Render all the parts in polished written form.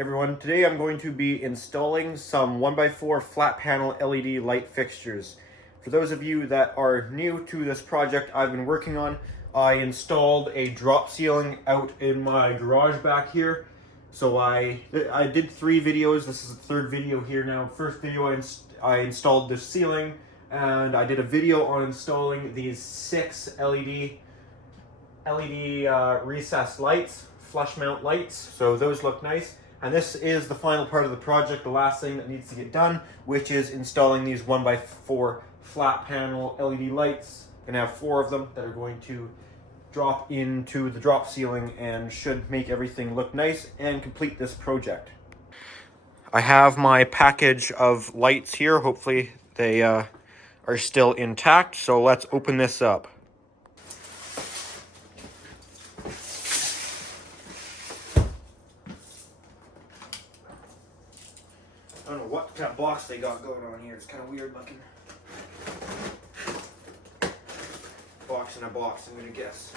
Everyone, today I'm going to be installing some 1x4 flat panel LED light fixtures. For those of you that are new to this project I've been working on, I installed a drop ceiling out in my garage back here. So I did 3 videos. This is the 3rd video here now. First video I installed the ceiling, and I did a video on installing these 6 LED recessed lights, flush mount lights. So those look nice. And this is the final part of the project, the last thing that needs to get done, which is installing these 1x4 flat panel LED lights. I'm gonna have 4 of them that are going to drop into the drop ceiling and should make everything look nice and complete this project. I have my package of lights here. Hopefully they are still intact. So let's open this up. I don't know what kind of box they got going on here. It's kind of weird looking. Box in a box, I'm gonna guess.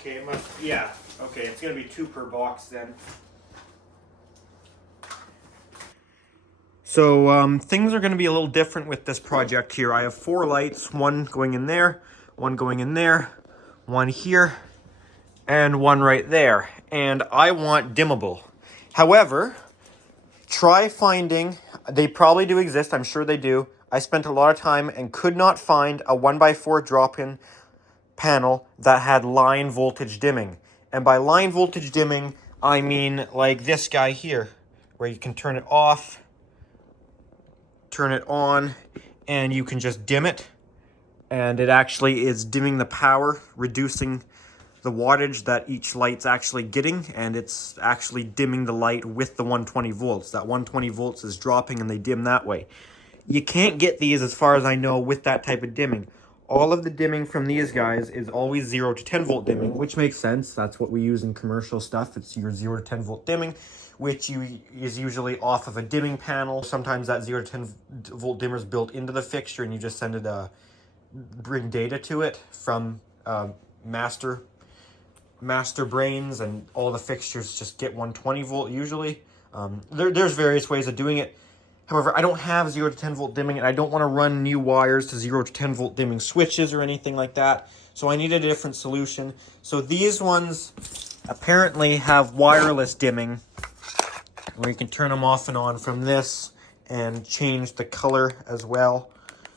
Okay, it must, yeah, okay, it's gonna be 2 per box then. So things are gonna be a little different with this project here. I have 4 lights, 1 going in there, 1 going in there, 1 here, and 1 right there. And I want dimmable. However, try finding, they probably do exist, I'm sure they do. I spent a lot of time and could not find a 1x4 drop-in panel that had line voltage dimming. And by line voltage dimming, I mean like this guy here, where you can turn it off, turn it on, and you can just dim it. And it actually is dimming the power, reducing the wattage that each light's actually getting, and it's actually dimming the light with the 120 volts. That 120 volts is dropping and they dim that way. You can't get these, as far as I know, with that type of dimming. All of the dimming from these guys is always 0 to 10 volt dimming, which makes sense. That's what we use in commercial stuff. It's your 0 to 10 volt dimming, which is usually off of a dimming panel. Sometimes that 0 to 10 volt dimmer is built into the fixture, and you just send it bring data to it from master brains, and all the fixtures just get 120 volt usually. There's various ways of doing it. However, I don't have 0 to 10 volt dimming, and I don't want to run new wires to 0 to 10 volt dimming switches or anything like that. So I needed a different solution. So these ones apparently have wireless dimming, where you can turn them off and on from this and change the color as well.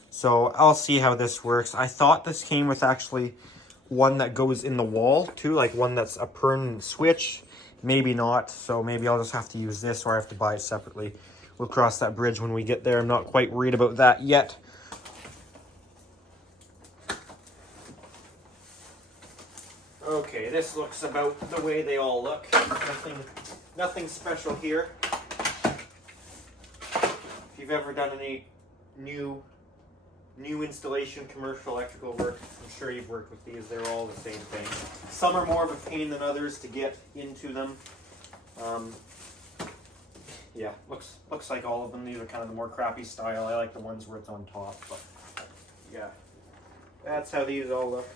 So I'll see how this works. I thought this came with actually one that goes in the wall too, like one that's a permanent switch. Maybe not, so maybe I'll just have to use this, or I have to buy it separately. We'll cross that bridge when we get there. I'm not quite worried about that yet. Okay, this looks about the way they all look. Nothing special here. If you've ever done any new installation commercial electrical work, I'm sure you've worked with these. They're all the same thing. Some are more of a pain than others to get into them. Yeah, looks like all of them. These are kind of the more crappy style. I like the ones where it's on top, but yeah, that's how these all look.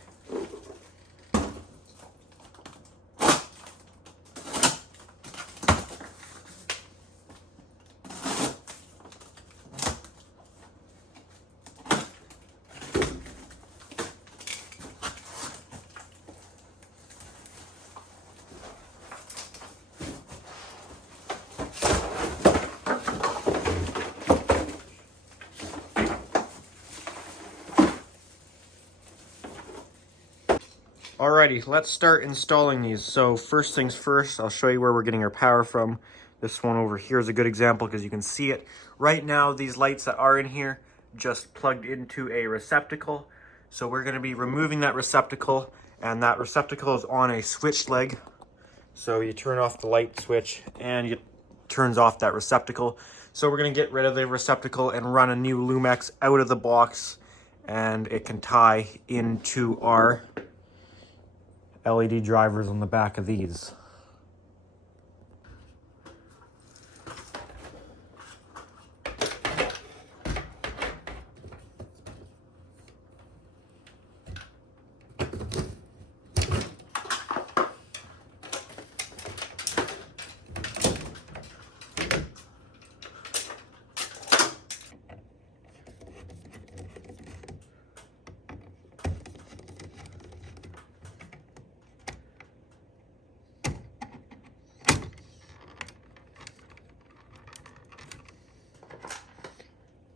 Alrighty, let's start installing these. So first things first, I'll show you where we're getting our power from. This one over here is a good example because you can see it. Right now, these lights that are in here just plugged into a receptacle. So we're going to be removing that receptacle, and that receptacle is on a switch leg. So you turn off the light switch and it turns off that receptacle. So we're going to get rid of the receptacle and run a new Lumex out of the box, and it can tie into our LED drivers on the back of these.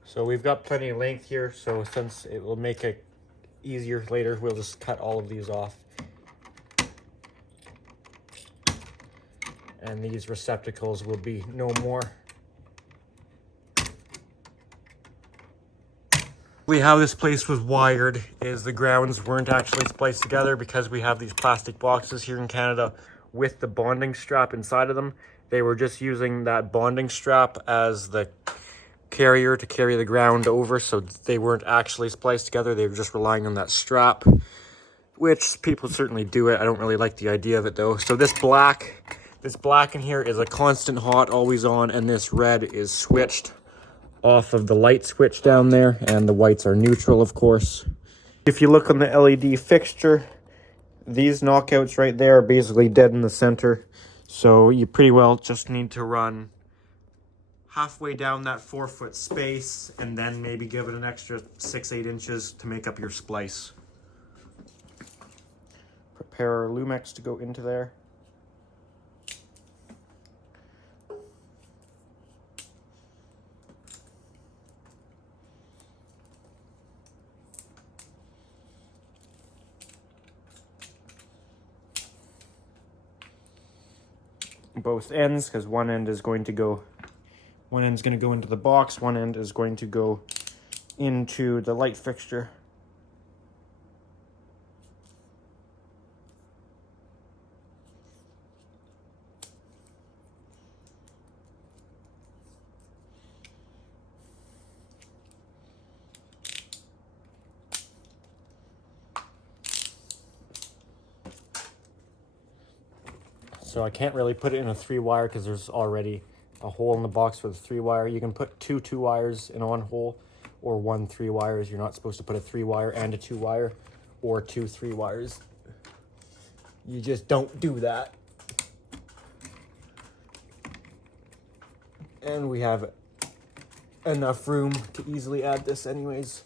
So we've got plenty of length here, so since it will make it easier later, we'll just cut all of these off. And these receptacles will be no more. How this place was wired is the grounds weren't actually spliced together because we have these plastic boxes here in Canada with the bonding strap inside of them. They were just using that bonding strap as the carrier to carry the ground over, so they weren't actually spliced together. They were just relying on that strap, which people certainly do it. I don't really like the idea of it though. So this black in here is a constant hot, always on, and this red is switched off of the light switch down there, and the whites are neutral, of course. If you look on the LED fixture, these knockouts right there are basically dead in the center, so you pretty well just need to run halfway down that 4-foot space and then maybe give it an extra 6-8 inches to make up your splice. Prepare our Lumex to go into there. Both ends, because one end is going to go into the box, one end is going to go into the light fixture. So I can't really put it in a 3-wire because there's already a hole in the box for the 3-wire. You can put 2 2-wires in one hole, or 1 3-wires. You're not supposed to put a 3-wire and a 2-wire, or 2 3-wires. You just don't do that. And we have enough room to easily add this anyways.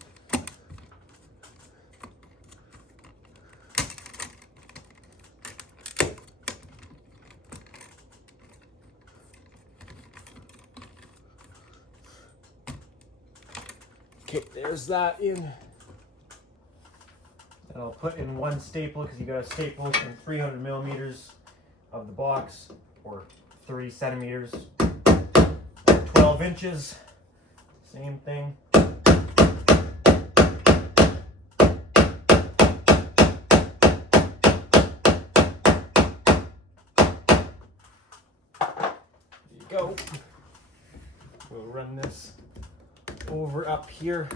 Okay, there's that in. And I'll put in 1 staple because you got to staple from 300 millimeters of the box, or 30 centimeters, 12 inches, same thing. There you go. We'll run this over up here.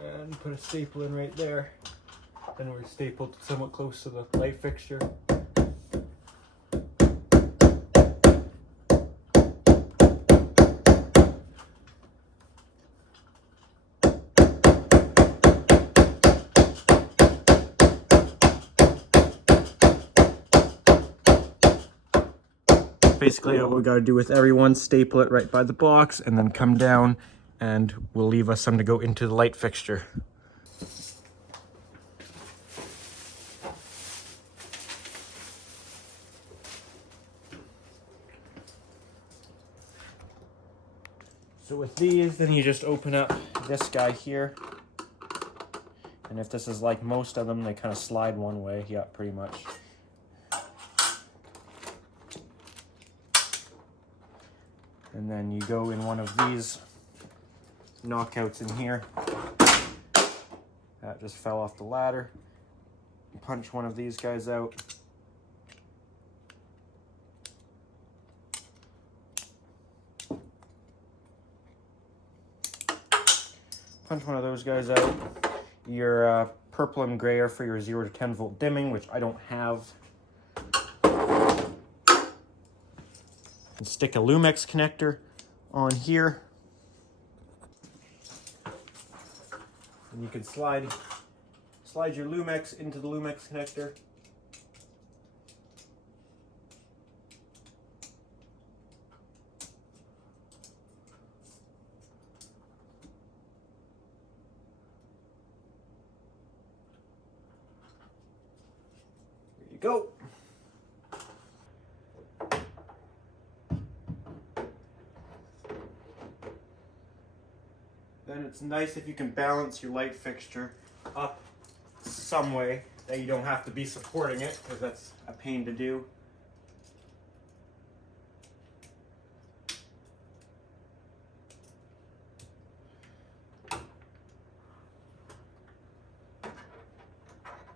And put a staple in right there. Then we're stapled somewhat close to the light fixture. Basically what we got to do with everyone, staple it right by the box and then come down, and we'll leave us some to go into the light fixture. So with these, then you just open up this guy here, and if this is like most of them, they kind of slide one way. Yeah, pretty much. And then you go in one of these knockouts in here. That just fell off the ladder. punch one of these guys out. Punch one of those guys out. Your purple and gray are for your 0 to 10 volt dimming, which I don't have. And stick a Lumex connector on here. And you can slide your Lumex into the Lumex connector. There you go. Then it's nice if you can balance your light fixture up some way that you don't have to be supporting it, because that's a pain to do.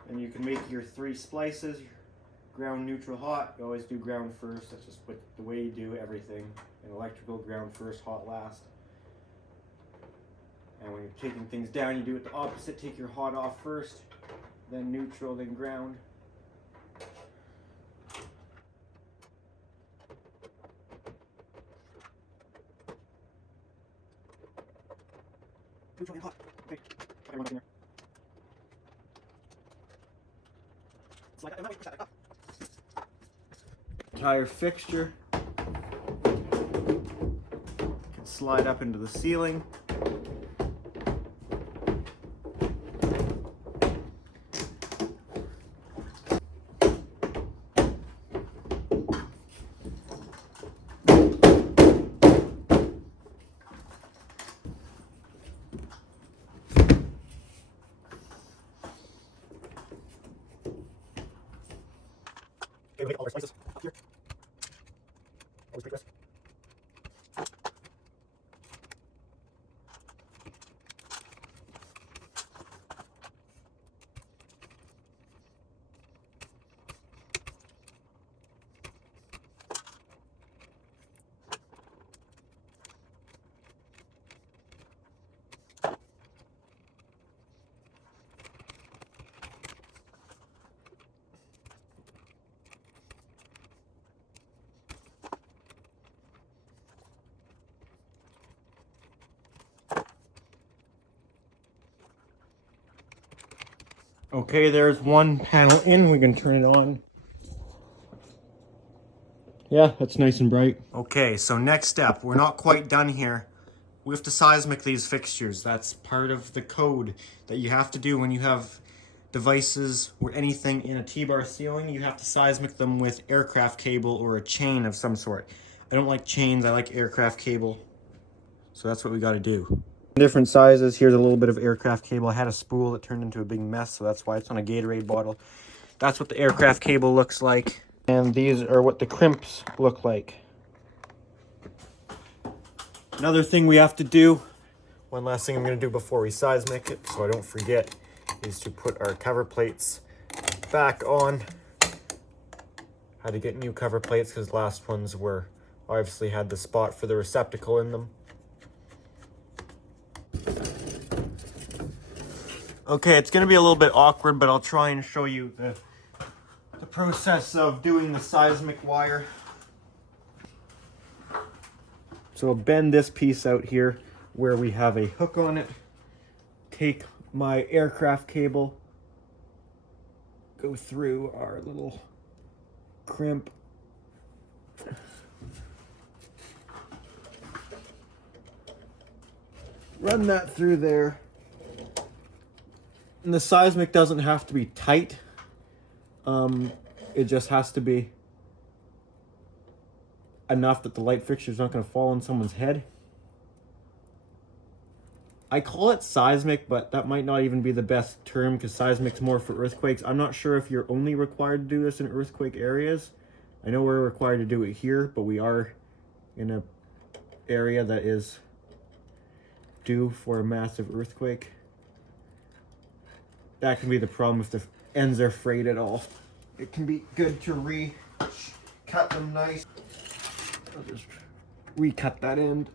And you can make your 3 splices, ground, neutral, hot. You always do ground first. That's just the way you do everything. In electrical, ground first, hot last. And when you're taking things down, you do it the opposite. Take your hot off first, then neutral, then ground. Neutral and hot. Okay. Everyone up in there. Slide that. Push that up. Entire fixture can slide up into the ceiling. Okay, we'll get all our slices up here. Always break this. Okay, there's one panel in. We can turn it on. Yeah, that's nice and bright. Okay, so next step. We're not quite done here. We have to seismic these fixtures. That's part of the code that you have to do when you have devices or anything in a T-bar ceiling. You have to seismic them with aircraft cable or a chain of some sort. I don't like chains, I like aircraft cable. So that's what we got to do. Different sizes. Here's a little bit of aircraft cable. I had a spool that turned into a big mess, so that's why it's on a Gatorade bottle. That's what the aircraft cable looks like. And these are what the crimps look like. Another thing we have to do, one last thing I'm going to do before we seismic it, so I don't forget, is to put our cover plates back on. Had to get new cover plates because last ones were obviously had the spot for the receptacle in them. Okay, it's going to be a little bit awkward, but I'll try and show you the process of doing the seismic wire. So I'll bend this piece out here where we have a hook on it. Take my aircraft cable, go through our little crimp. Run that through there. And the seismic doesn't have to be tight. It just has to be enough that the light fixture is not going to fall on someone's head. I call it seismic, but that might not even be the best term because seismic's more for earthquakes. I'm not sure if you're only required to do this in earthquake areas. I know we're required to do it here, but we are in an area that is due for a massive earthquake. That can be the problem if the ends are frayed at all. It can be good to re-cut them nice. I'll just recut that end.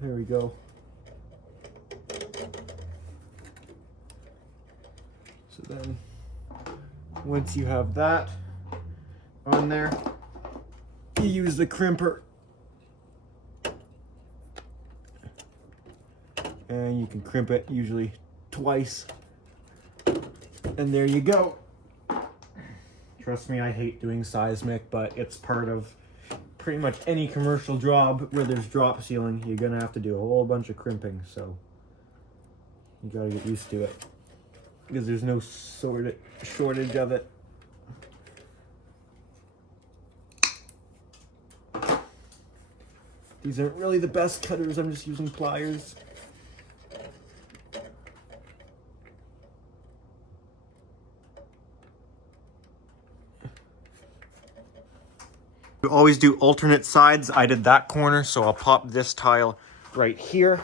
There we go. So then, once you have that on there, you use the crimper. And you can crimp it usually twice. And there you go. Trust me, I hate doing seismic, but it's part of pretty much any commercial job where there's drop ceiling. You're gonna have to do a whole bunch of crimping, so you gotta get used to it because there's no shortage of it. These aren't really the best cutters, I'm just using pliers. You always do alternate sides. I did that corner, so I'll pop this tile right here.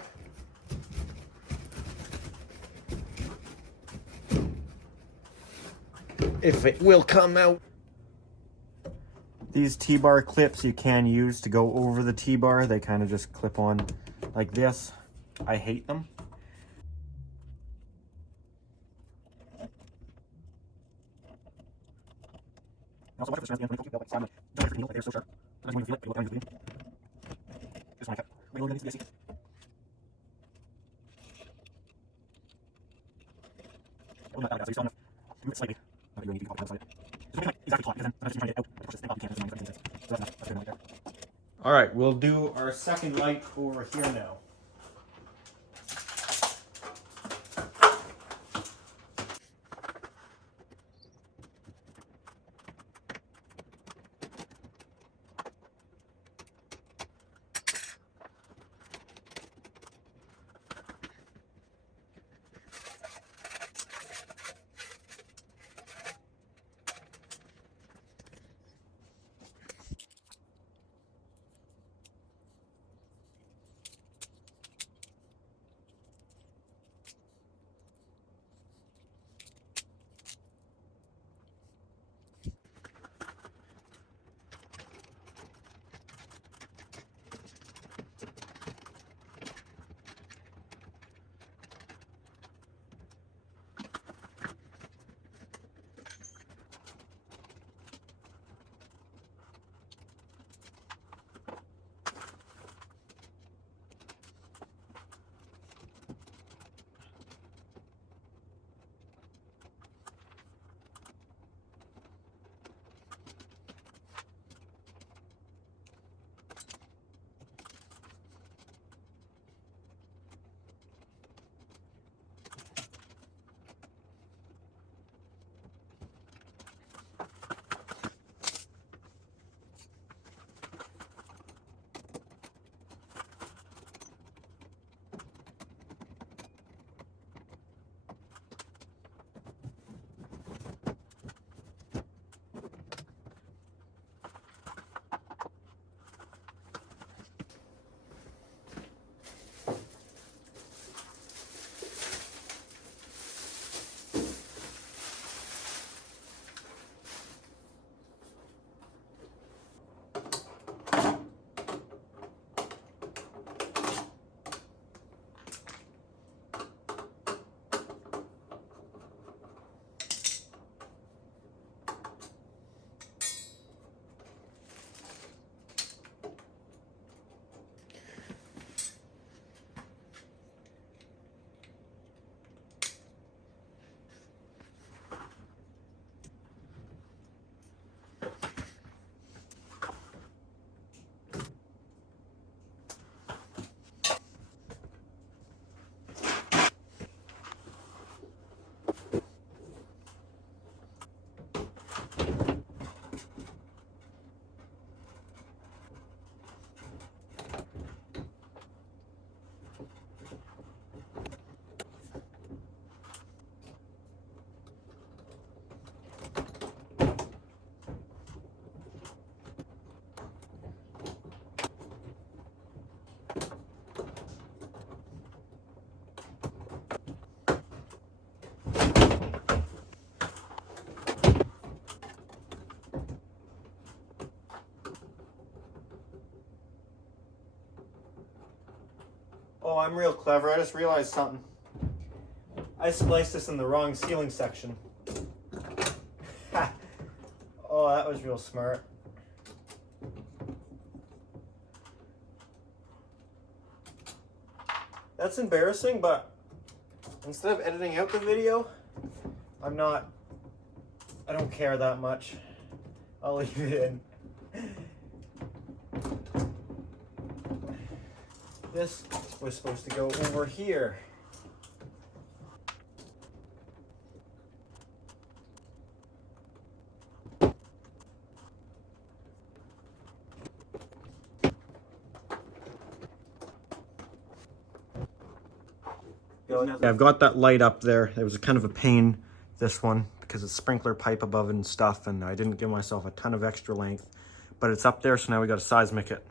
If it will come out. These T-bar clips you can use to go over the T-bar. They kind of just clip on like this. I hate them. Also, watch for the strands again. Like slide them. Don't feel like they're so sharp. Sometimes when you feel it, they look like it's just want to cut. Wait a little bit, needs to be a oh, not that bad. So you still have to move it slightly. You really need to be outside it. Just make it exactly taut, because then sometimes you're trying to get out. Like push this thing up, you can't. So that's good right there. All right, we'll do our second light over here now. I'm real clever. I just realized something. I spliced this in the wrong ceiling section. Oh, that was real smart. That's embarrassing, but instead of editing out the video, I don't care that much. I'll leave it in. This was supposed to go over here. Yeah, I've got that light up there. It was kind of a pain, this one, because it's sprinkler pipe above it and stuff, and I didn't give myself a ton of extra length. But it's up there, so now we got to seismic it.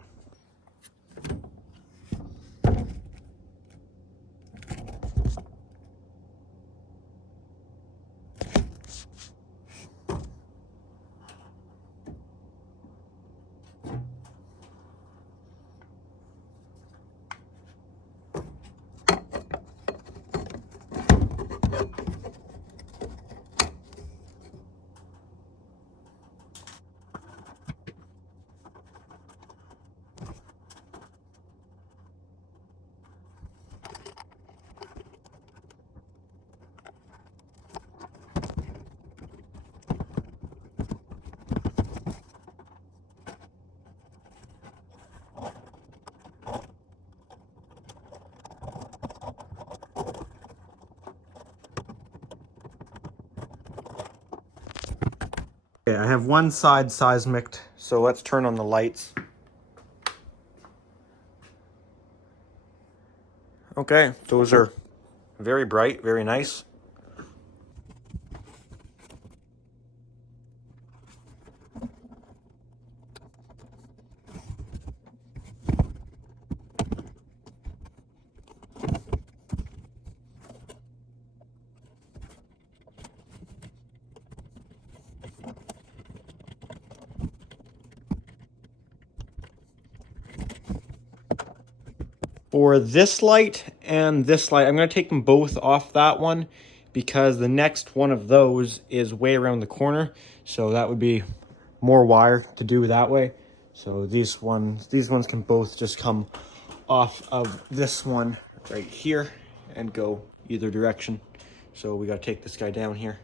Okay, I have one side seismiced, so let's turn on the lights. Okay, those are very bright, very nice. For this light and this light, I'm going to take them both off that one because the next one of those is way around the corner. So that would be more wire to do that way. So these ones can both just come off of this one right here and go either direction. So we got to take this guy down here.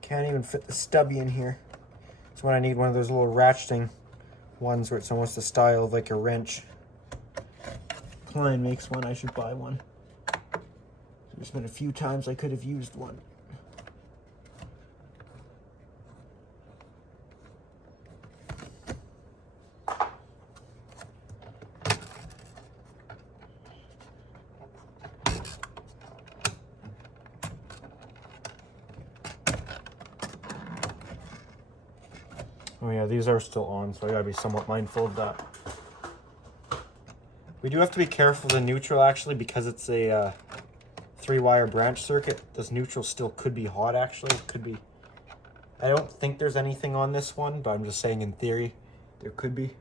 Can't even fit the stubby in here. So when I need one of those little ratcheting ones where it's almost the style of like a wrench. Klein makes one, I should buy one. There's been a few times I could have used one. Oh yeah, these are still on, so I gotta be somewhat mindful of that. We do have to be careful of the neutral actually because it's a 3-wire branch circuit. This neutral still could be hot actually. It could be. I don't think there's anything on this one, but I'm just saying in theory there could be.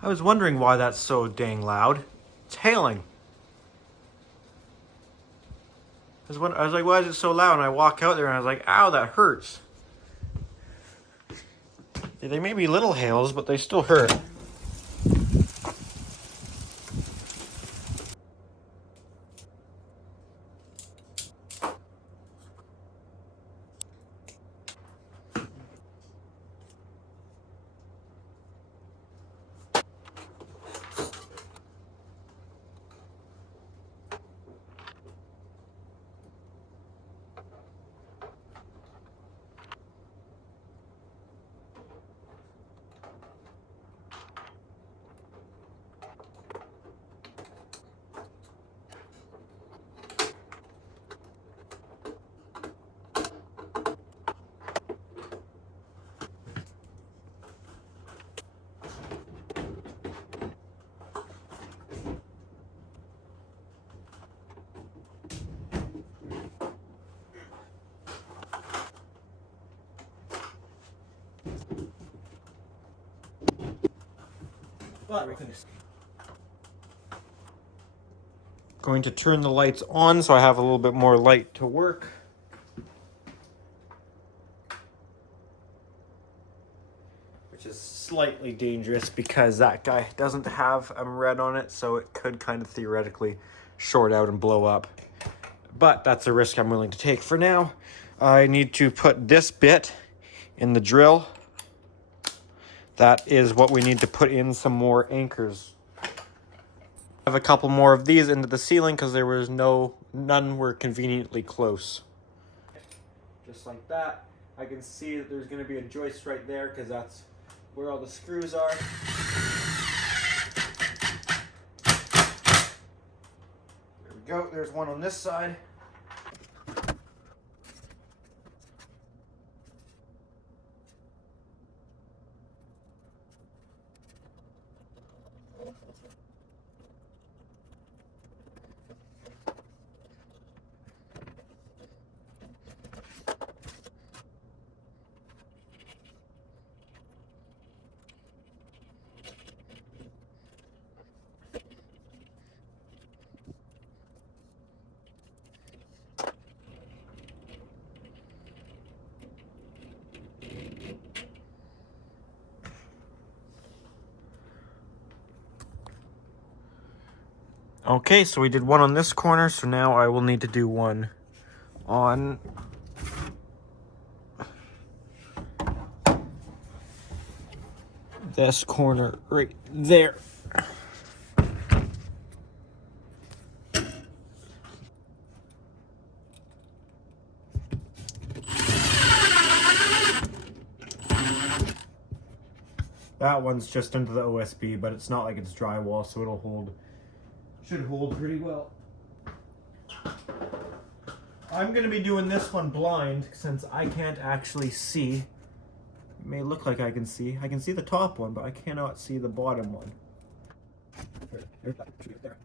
I was wondering why that's so dang loud. It's hailing. I was like, why is it so loud? And I walk out there and I was like, ow, that hurts. They may be little hails, but they still hurt. Going to turn the lights on so I have a little bit more light to work. Which is slightly dangerous because that guy doesn't have red on it, so it could kind of theoretically short out and blow up. But that's a risk I'm willing to take for now. I need to put this bit in the drill. That is what we need to put in some more anchors. I have a couple more of these into the ceiling because there was none were conveniently close. Just like that. I can see that there's going to be a joist right there because that's where all the screws are. There we go. There's one on this side. Okay, so we did one on this corner, so now I will need to do one on this corner right there. That one's just into the OSB, but it's not like it's drywall, so it'll hold. Should hold pretty well. I'm going to be doing this one blind since I can't actually see. It may look like I can see. I can see the top one, but I cannot see the bottom one. There's that. There.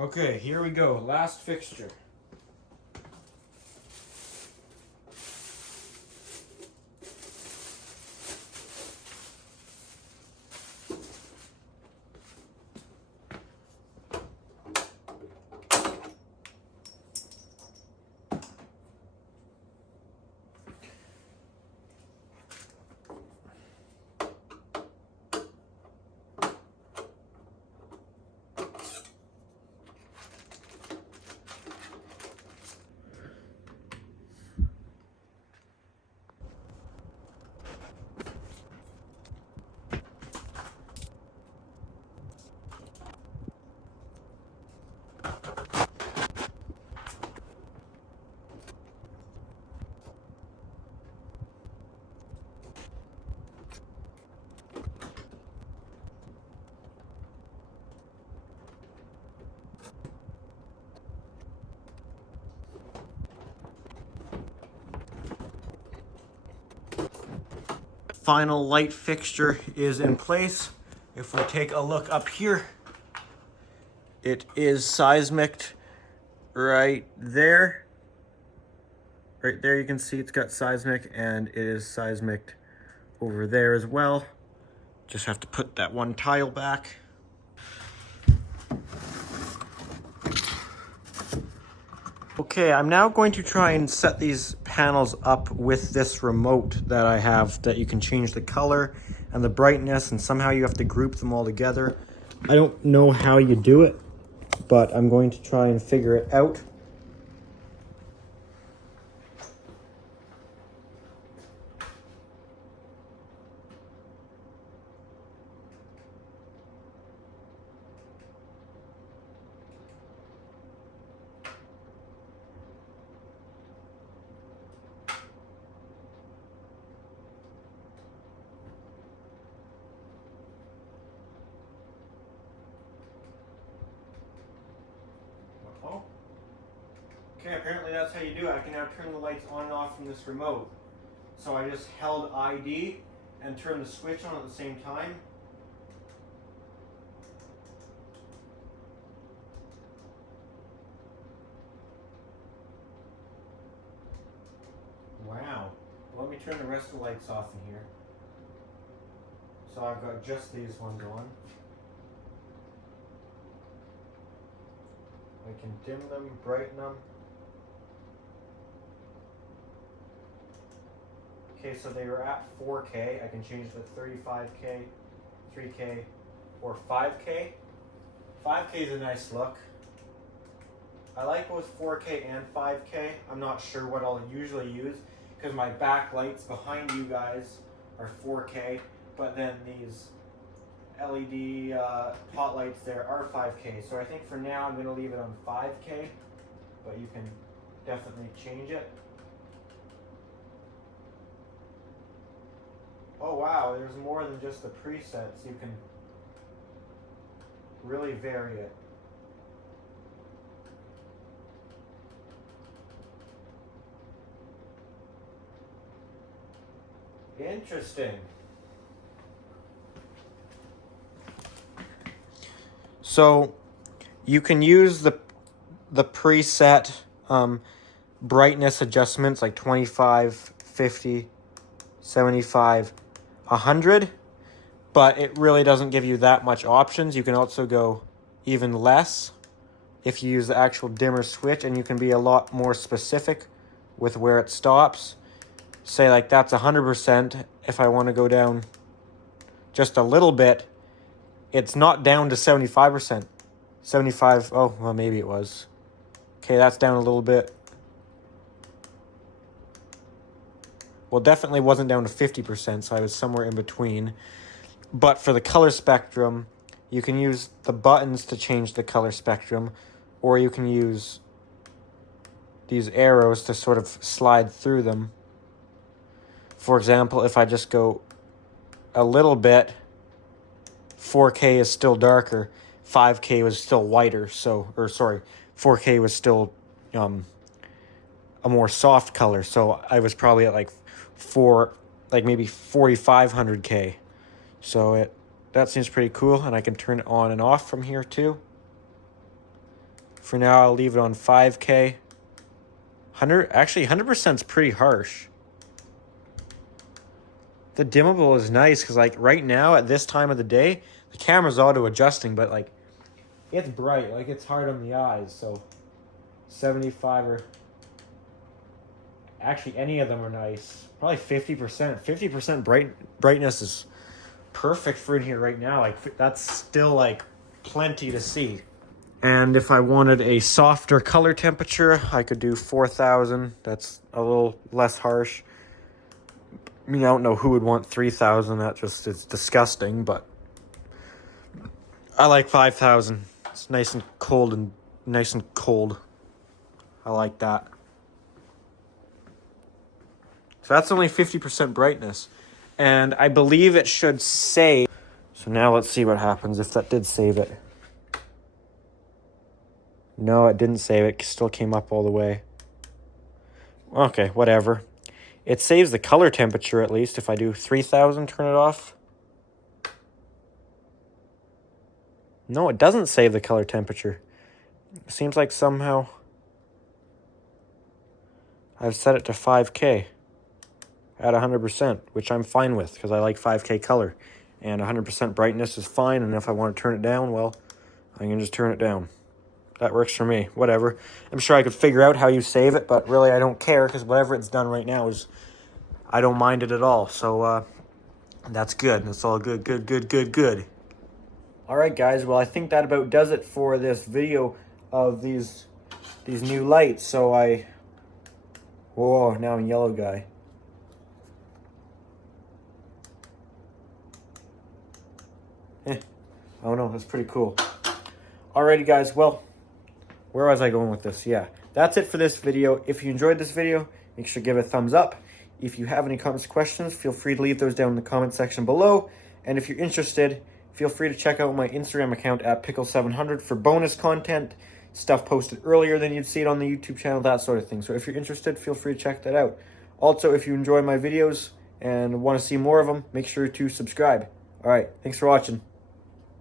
Okay, here we go. Last fixture. final light fixture is in place. If we take a look up here, it is seismic right there. Right there you can see it's got seismic, and it is seismic over there as well. Just have to put that one tile back. Okay, I'm now going to try and set these panels up with this remote that I have, that you can change the color and the brightness, and somehow you have to group them all together. I don't know how you do it, but I'm going to try and figure it out. Oh. Okay, apparently that's how you do it. I can now turn the lights on and off from this remote. So I just held ID and turned the switch on at the same time. Wow. Let me turn the rest of the lights off in here. So I've got just these ones on. I can dim them, brighten them. Okay, so they were at 4K. I can change it to 35K, 3K, or 5K. 5K is a nice look. I like both 4K and 5K. I'm not sure what I'll usually use, because my backlights behind you guys are 4K, but then these LED pot lights there are 5K. So I think for now I'm going to leave it on 5K, but you can definitely change it. Oh wow, there's more than just the presets. You can really vary it. Interesting. So you can use the preset brightness adjustments like 25, 50, 75, 100, but it really doesn't give you that much options. You can also go even less if you use the actual dimmer switch, and you can be a lot more specific with where it stops. Say like that's 100%. If I want to go down just a little bit, it's not down to 75%. 75, oh, well, maybe it was. Okay, that's down a little bit. Well, definitely wasn't down to 50%, so I was somewhere in between. But for the color spectrum, you can use the buttons to change the color spectrum, or you can use these arrows to sort of slide through them. For example, if I just go a little bit, 4K is still darker, 5K was still whiter, so, or sorry, 4K was still a more soft color, so I was probably at like maybe 4500K. So that seems pretty cool, and I can turn it on and off from here too. For now, I'll leave it on 5K. 100% is pretty harsh. The dimmable is nice because, like, right now at this time of the day, the camera's auto adjusting, but like it's bright, like it's hard on the eyes. So 75 or actually any of them are nice. Probably 50%. 50% brightness is perfect for in here right now. Like that's still like plenty to see. And if I wanted a softer color temperature, I could do 4000. That's a little less harsh. I mean, I don't know who would want 3000. That just is disgusting, but I like 5000. It's nice and cold I like that. So that's only 50% brightness. And I believe it should save. So now let's see what happens if that did save it. No, it didn't save it. It still came up all the way. Okay, whatever. It saves the color temperature at least. If I do 3000, turn it off. No, it doesn't save the color temperature. It seems like somehow I've set it to 5K at 100%, which I'm fine with because I like 5K color. And 100% brightness is fine, and if I want to turn it down, well, I can just turn it down. That works for me, whatever. I'm sure I could figure out how you save it, but really I don't care because whatever it's done right now is, I don't mind it at all. So that's good. That's all good, good, good, good, good. All right, guys. Well, I think that about does it for this video of these new lights. So whoa, now I'm yellow guy. Oh no, that's pretty cool. Alrighty, guys. Well, where was I going with this? Yeah, that's it for this video. If you enjoyed this video, make sure to give it a thumbs up. If you have any comments, questions, feel free to leave those down in the comment section below. And if you're interested, feel free to check out my Instagram account at Pickle700 for bonus content, stuff posted earlier than you'd see it on the YouTube channel, that sort of thing. So if you're interested, feel free to check that out. Also, if you enjoy my videos and want to see more of them, make sure to subscribe. All right, thanks for watching.